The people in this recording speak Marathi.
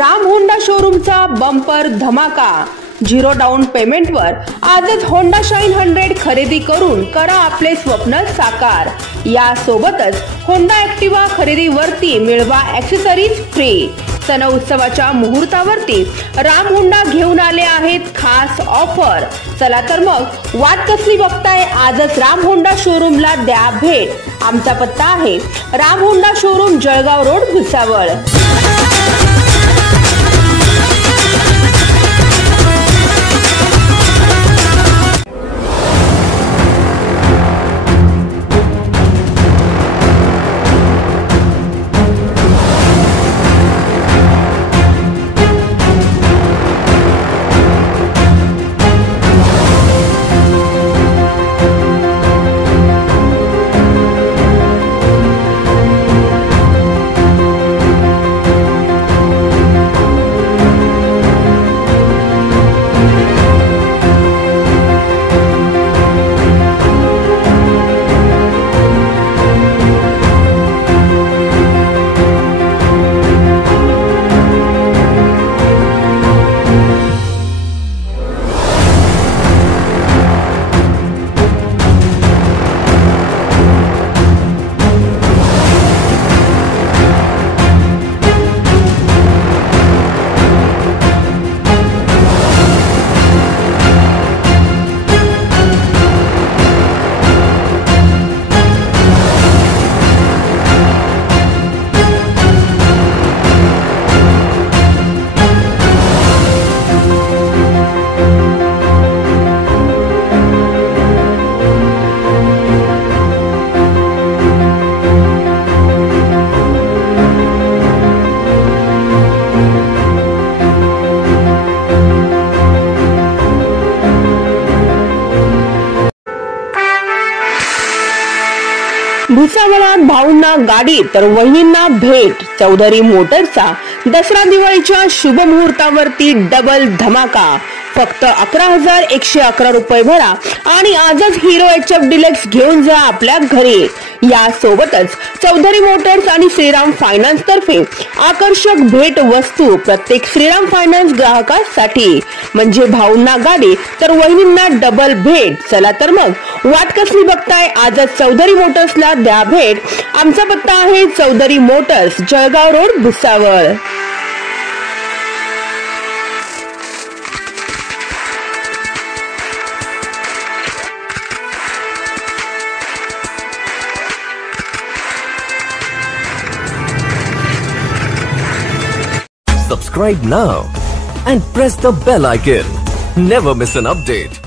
राम होंडा शोरूमचा बंपर धमाका। 0 डाऊन पेमेंटवर आजच होंडा शाईन 100 खरेदी करून करा आपले स्वप्न साकार। या सोबतच होंडा ऍक्टिवा खरेदीवरती मिळवा ॲक्सेसरीज फ्री। सण उत्सवाच्या मुहूर्तावरती राम होंडा घेऊन आले आहेत खास ऑफर। चला तर मग वाट कसली बघताय, आजच राम होंडा शोरूमला द्या भेट। आमचा पत्ता आहे Ram Honda showroom, Jalgaon road, Bhusawal. भुसावळात भाऊंना गाडी तर वहिनींना भेट। चौधरी मोटर्सचा दसरा दिवाळीच्या शुभ मुहूर्तावरती डबल धमाका। फक्त 11,111 रुपये भरा आणि आजच हिरो HF डिलक्स घेऊन जा आपल्या घरी। या सोबतच चौधरी मोटर्स आणि श्रीराम फायनान्स तर्फे आकर्षक भेट वस्तू प्रत्येक श्रीराम फायनान्स ग्राहकांसाठी, म्हणजे भाऊंना गाडी तर वहिनींना डबल भेट। चला तर मग वाट कसली बघताय, आजच चौधरी मोटर्सला द्या भेट। आमचा पत्ता आहे Chaudhary motors, Jalgaon road, Bhusawal. Subscribe now and press the bell icon. Never miss an update.